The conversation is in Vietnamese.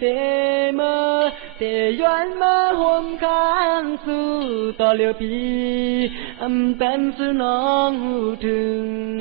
tê mơ, thế doan mơ, hôm kháng sư to liều bi âm tan sư non hữu thường